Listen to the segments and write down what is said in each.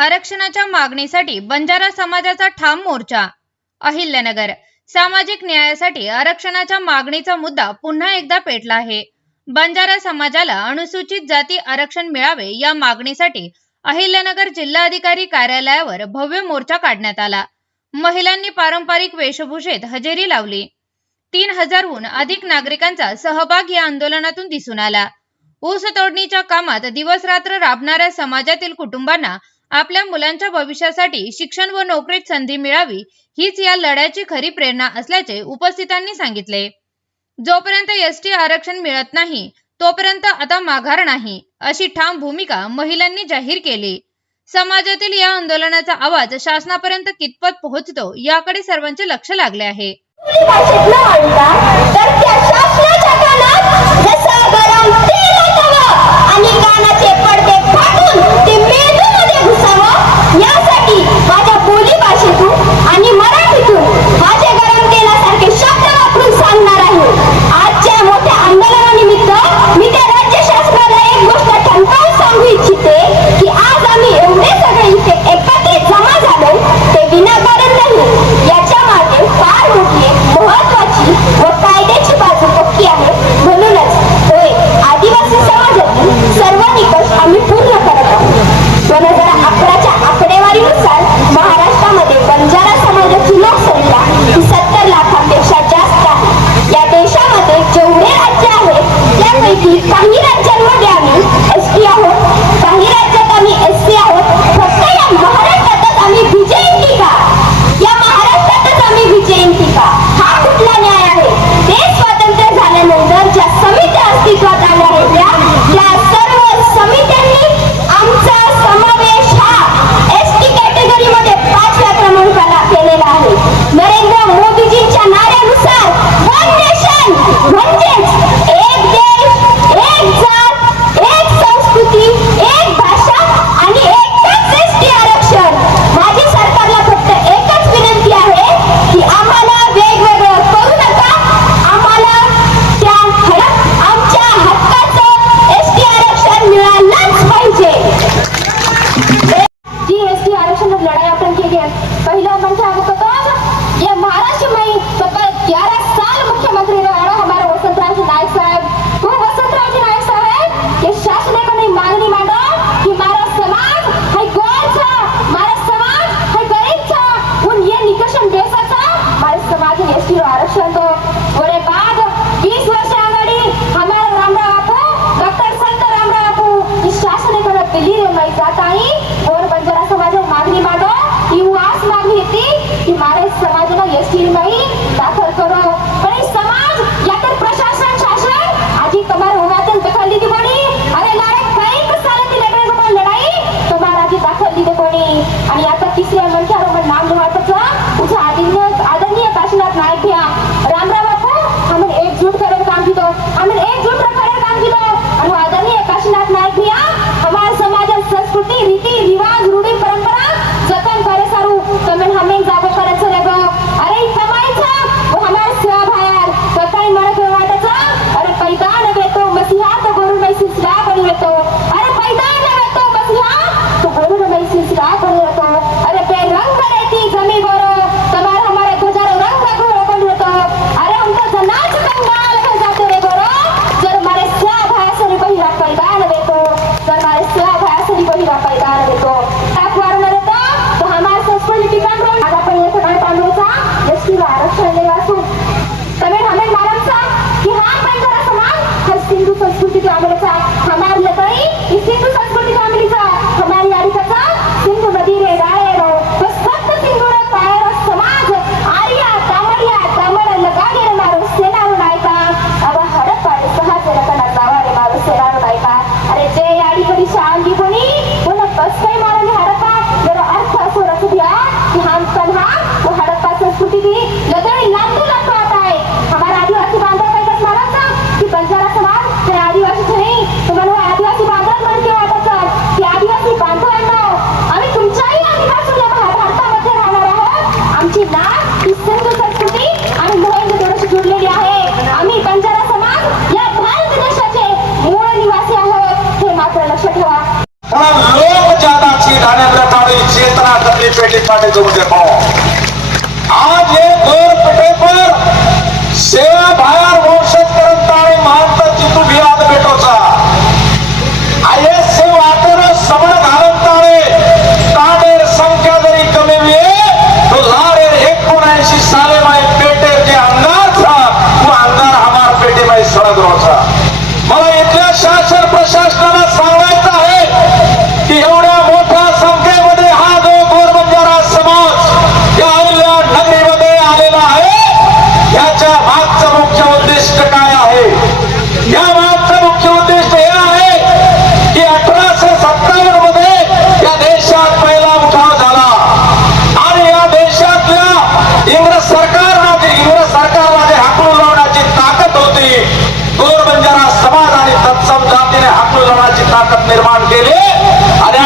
आरक्षणाच्या मागणीसाठी बंजारा समाजाचा ठाम मोर्चा. अहिल्यानगर सामाजिक न्यायासाठी आरक्षणाच्या मागणीचा मुद्दा पुन्हा एकदा पेटला आहे. बंजारा समाजाला अनुसूचित जाती आरक्षण मिळावे या मागणीसाठी अहिल्यानगर जिल्हाधिकारी कार्यालयावर भव्य मोर्चा काढण्यात आला. महिलांनी पारंपरिक वेशभूषेत हजेरी लावली. तीन हजारहून अधिक नागरिकांचा सहभाग या आंदोलनातून दिसून आला. ऊस तोडणीच्या कामात दिवस रात्र राबणाऱ्या समाजातील कुटुंबांना आपल्या मुलांच्या भविष्यासाठी शिक्षण व नोकरीत संधी मिळावी हीच या लढ्याची खरी प्रेरणा असल्याचे उपस्थितांनी सांगितले. जोपर्यंत एसटी आरक्षण मिळत नाही तोपर्यंत आता माघार नाही अशी ठाम भूमिका महिलांनी जाहीर केली. समाजातील या आंदोलनाचा आवाज शासनापर्यंत कितपत पोहोचतो याकडे सर्वांचे लक्ष लागले आहे. आणि कानाचे पडदे फाटून यासाठी माझ्या बोली भाषेतून ताकद निर्माण केली आणि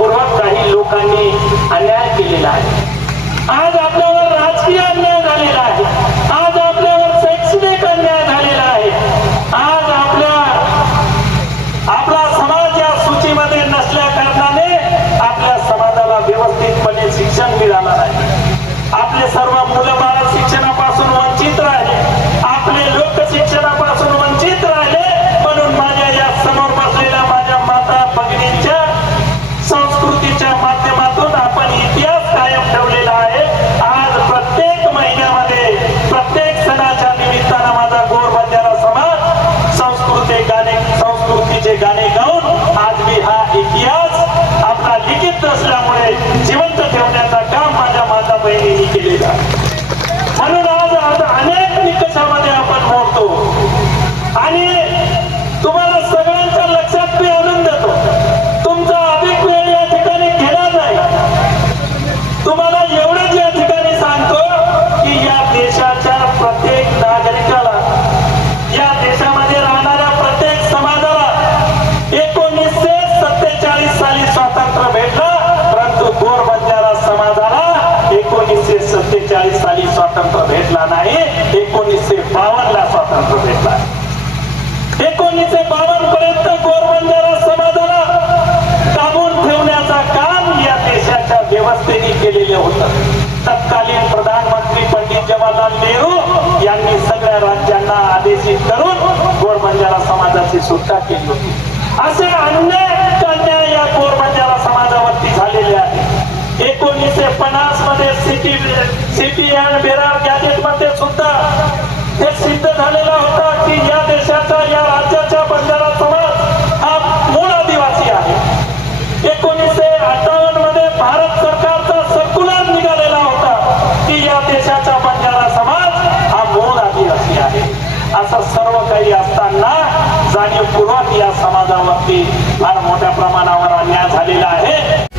पूर्वक काही लोकांनी अन्याय केलेला आहे. आज आपल्यावर राजकीय अन्याय झालेला आहे. जिवंत ठेवण्याचा काम माझ्या माता बहिणीने केलेला समाधान नेहरू यांनी सगळ्या राज्यांना आदेशित करून गोरबंजारा समाजाची सुटका केली होती. असे अनेक अन्याय या गोरबंजारा समाजावरती झालेले आहे. एकोणीसशे पन्नासमध्ये सिटी सिटी अँड बेरार गॅजेटमध्ये सुद्धा हे सिद्ध झालेला होता की या देशाचा या राज्याचा बंजारा समाज असं सर्व काही असताना जाणीवपूर्वक या समाजावरती फार मोठ्या प्रमाणावर अन्याय झालेला आहे.